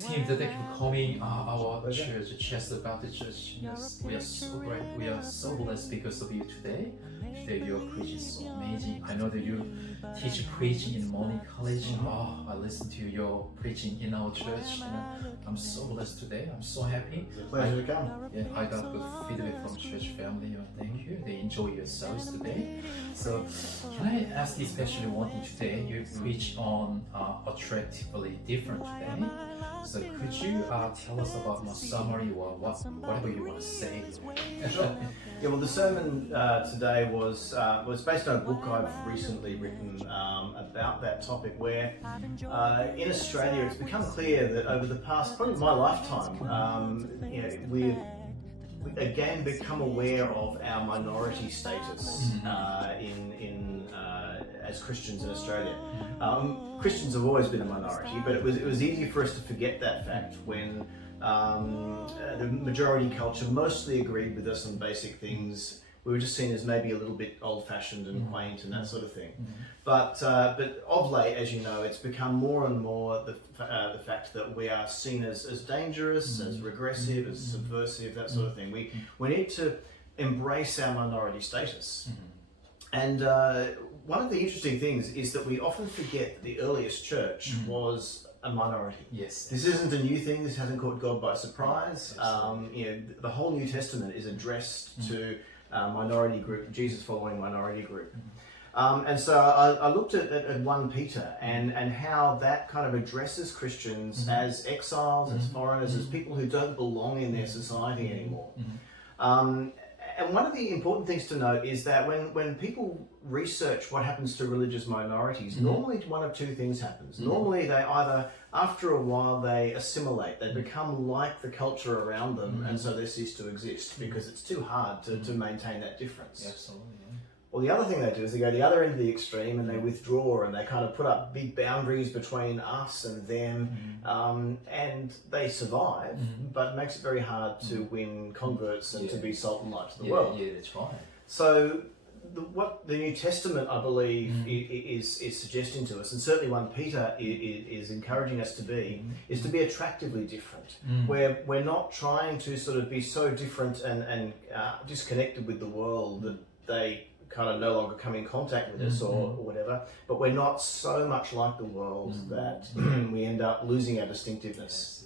Team, thank you for coming our church, Chester Baptist Church. Yes, we are so great. We are so blessed because of you today. Today your preaching is so amazing. I know that you teach preaching in morning college. Oh, I listen to your preaching in our church. I'm so blessed today. I'm so happy. It's a pleasure to come. Yeah, I got good feedback from church family. Thank you. They enjoy your service today. So, can I ask especially one thing today? You preach on attractively different today. So could you tell us about my summary or whatever you want to say? Sure. Yeah, well, the sermon today was based on a book I've recently written about that topic, where in Australia it's become clear that over the past, probably my lifetime, we've again become aware of our minority status as Christians in Australia. Christians have always been a minority, but it was easy for us to forget that fact when the majority culture mostly agreed with us on basic things. We were just seen as maybe a little bit old-fashioned and quaint and that sort of thing. But of late, as you know, it's become more and more the fact that we are seen as dangerous, as regressive, as subversive, that sort of thing. We need to embrace our minority status. And one of the interesting things is that we often forget that the earliest church was a minority. Yes. This isn't a new thing. This hasn't caught God by surprise. The whole New Testament is addressed to minority group, Jesus following minority group. And so I looked at 1 Peter and how that kind of addresses Christians as exiles, as foreigners, as people who don't belong in their society anymore. And one of the important things to note is that when people research what happens to religious minorities, normally one of two things happens. Normally they either, after a while, they assimilate, they become like the culture around them, and so they cease to exist because it's too hard to maintain that difference. Absolutely. Well, the other thing they do is they go to the other end of the extreme and they withdraw and they kind of put up big boundaries between us and them, and they survive, but it makes it very hard to win converts and to be salt and light to the world. Yeah, that's right. So what the New Testament, I believe, is suggesting to us, and certainly 1 Peter is encouraging us to be, is to be attractively different, where we're not trying to sort of be so different and disconnected with the world that they kind of no longer come in contact with us or whatever, but we're not so much like the world that we end up losing our distinctiveness.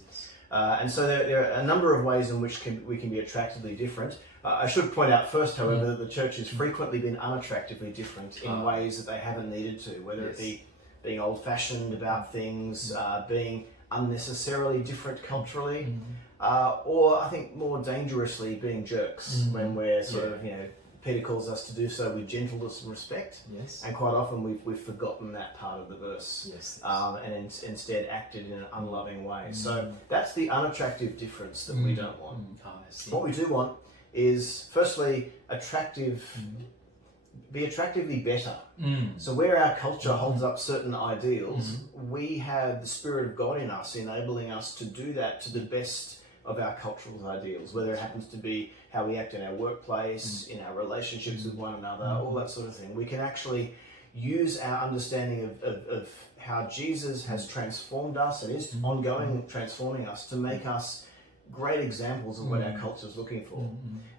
And so there are a number of ways in which we can be attractively different. I should point out first, however, that the church has frequently been unattractively different in ways that they haven't needed to, whether it be being old-fashioned about things, being unnecessarily different culturally, or I think more dangerously being jerks when we're sort of, Peter calls us to do so with gentleness and respect, and quite often we've forgotten that part of the verse, and instead acted in an unloving way. So that's the unattractive difference that we don't want. What we do want is, firstly, be attractively better. So where our culture holds up certain ideals, we have the Spirit of God in us, enabling us to do that to the best of our cultural ideals, whether it happens to be how we act in our workplace, in our relationships with one another, all that sort of thing. We can actually use our understanding of how Jesus has transformed us and is ongoing transforming us to make us great examples of what our culture is looking for.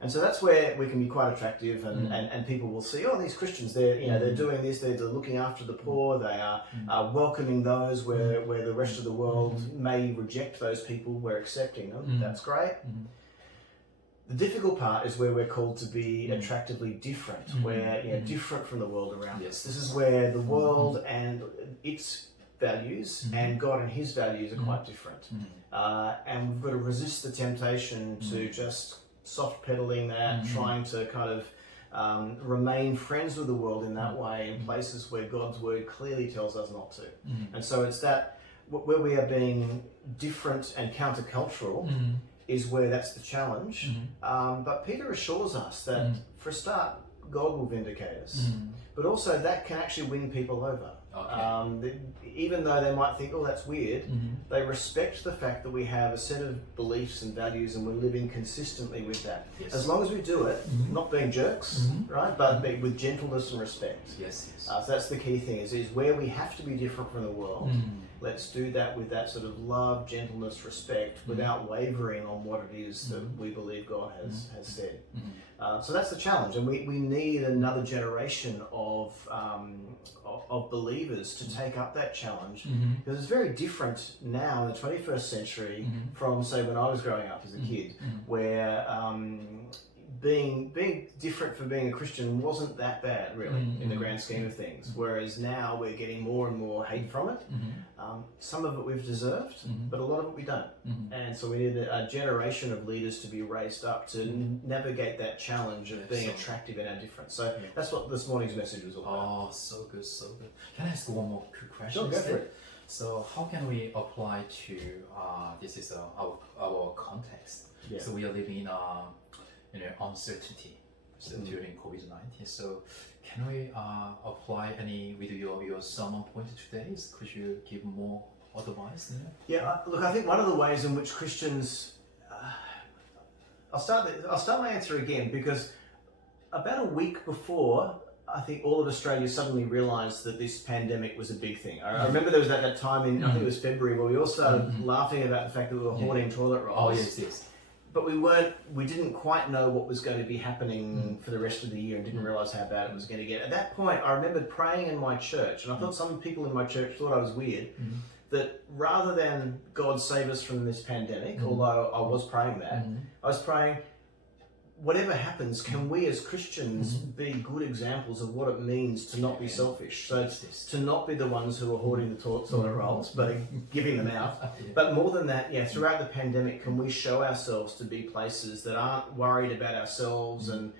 And so that's where we can be quite attractive, and people will see, oh, these Christians, they're doing this, they're looking after the poor, they are welcoming those where the rest of the world may reject those people, we're accepting them. That's great. The difficult part is where we're called to be attractively different, where different from the world around us. This is where the world and its values and God and His values are quite different. And we've got to resist the temptation to just soft pedaling that, trying to kind of remain friends with the world in that way in places where God's word clearly tells us not to. And so it's that where we are being different and countercultural is where that's the challenge. But Peter assures us that for a start, God will vindicate us. But also that can actually win people over. Even though they might think, oh, that's weird, they respect the fact that we have a set of beliefs and values and we're living consistently with that. Yes. As long as we do it, not being jerks, right, but with gentleness and respect. Yes, yes. So that's the key thing, is where we have to be different from the world. Let's do that with that sort of love, gentleness, respect, without wavering on what it is that we believe God has said. So that's the challenge, and we need another generation of believers to take up that challenge, because it's very different now in the 21st century from, say, when I was growing up as a kid, where being different from being a Christian wasn't that bad, really, in the grand scheme of things. Whereas now we're getting more and more hate from it. Some of it we've deserved, but a lot of it we don't. And so we need a generation of leaders to be raised up to navigate that challenge of being attractive in our difference. So that's what this morning's message was all about. Oh, so good, so good. Can I ask one more quick question? Sure, go for it. So how can we apply to this is our context? Yeah. So we are living in uncertainty during COVID-19. So can we apply any with your sermon point today? Could you give more advice? Yeah, look, I think one of the ways in which Christians, I'll start my answer again, because about a week before, I think all of Australia suddenly realised that this pandemic was a big thing. I remember there was that time in, I think it was February, where we all started laughing about the fact that we were hoarding toilet rolls. Oh, yes, yes. But we didn't quite know what was going to be happening for the rest of the year, and didn't realise how bad it was going to get. At that point, I remembered praying in my church, and I thought some people in my church thought I was weird, that rather than God save us from this pandemic, although I was praying that, I was praying, whatever happens, can we as Christians be good examples of what it means to not be selfish? So to not be the ones who are hoarding the toilet rolls, but giving them out. But more than that, throughout the pandemic, can we show ourselves to be places that aren't worried about ourselves and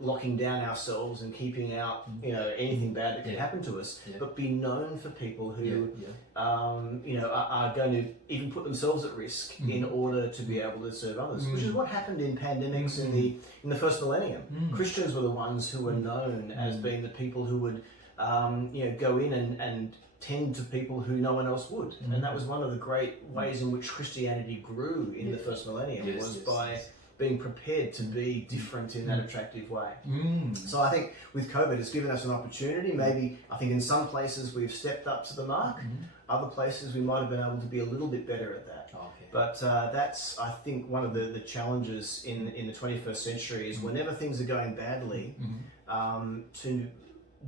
locking down ourselves and keeping out anything bad that can happen to us, but be known for people who are going to even put themselves at risk in order to be able to serve others, which is what happened in pandemics in the first millennium. Christians were the ones who were known as being the people who would go in and tend to people who no one else would, and that was one of the great ways in which Christianity grew in the first millennium, was by being prepared to be different in that attractive way. So I think with COVID, it's given us an opportunity. Maybe, I think in some places we've stepped up to the mark. Other places we might have been able to be a little bit better at that. But that's, I think, one of the challenges in the 21st century is whenever things are going badly, to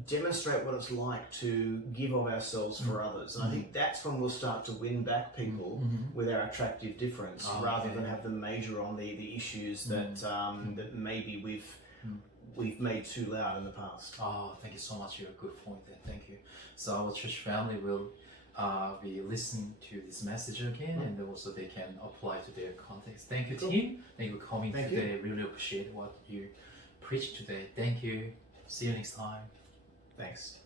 demonstrate what it's like to give of ourselves for others. And I think that's when we'll start to win back people with our attractive difference, rather than have them major on the issues that that maybe we've made too loud in the past. Oh, thank you so much. You're a good point there. Thank you. So our church family will be listening to this message again, and also they can apply to their context. Thank you, team. Thank you for coming today. Really appreciate what you preached today. Thank you. See you next time. Thanks.